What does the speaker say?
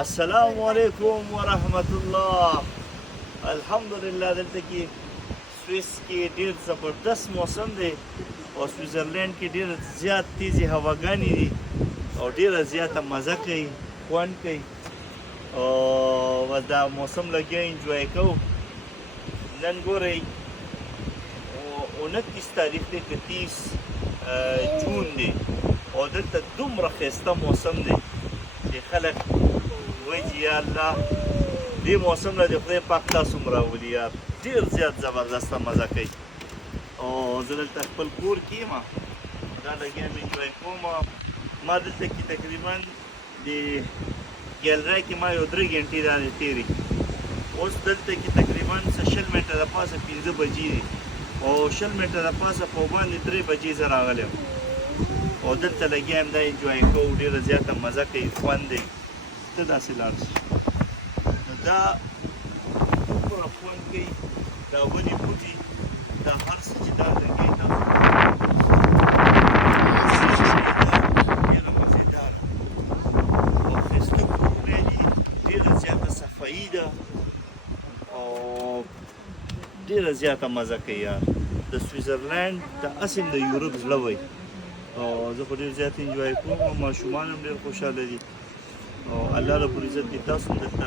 السلام علیکم ورحمت الله. الحمدلله دلته کې سویس کې ډیر زبردست موسم دی او سویزرلینډ کې ډیر زیات تیزی هواګانې دي او ډیره زیاته مزه کوي، خوند کوي او دا موسم لګیا انجوای کوو. نن ګورئ 29 تاریخ دی که 30 جون دی او دلته دومره ښایسته موسم دی چې خلک وایي چې یا الله دې موسم له دې خدای پاک تاسو هم راولي یار. ډېر زیات زبردسته مزه کوي او زه دلته خپل کور کې یم، دا لګیا م انجوای کوم. ما دلته کې تقریبا د ګیلرۍ کې ما یو 3 ګنټې رانې تېرې کړي. اوس دلته کې تقریبا 20 منټه د پاسه 15 بجې دي او 20 منټه د پاسه په باندې 3 بجې زه راغلی یم او دلته لګیا یم دا انجوای کوو. ډېره زیاته مزه کوي، خوند دی. ته داسې لاړ شي نو دا دومره خوند کوي، دا ونې بوټي دا هر څه چې دا لګوي تاسو ډېره مزېدار او ښایسته کورونه دي، ډېره زیاته صفایي ده او ډېره زیاته مزه کوي یار. د سویزرلینډ د اصل د یورپ زړه وایي او زه خو ډېر زیات انجوای کوم او ماشومان هم ډېر خوشحاله دي او الله رب العزت دې تاسو هم دلته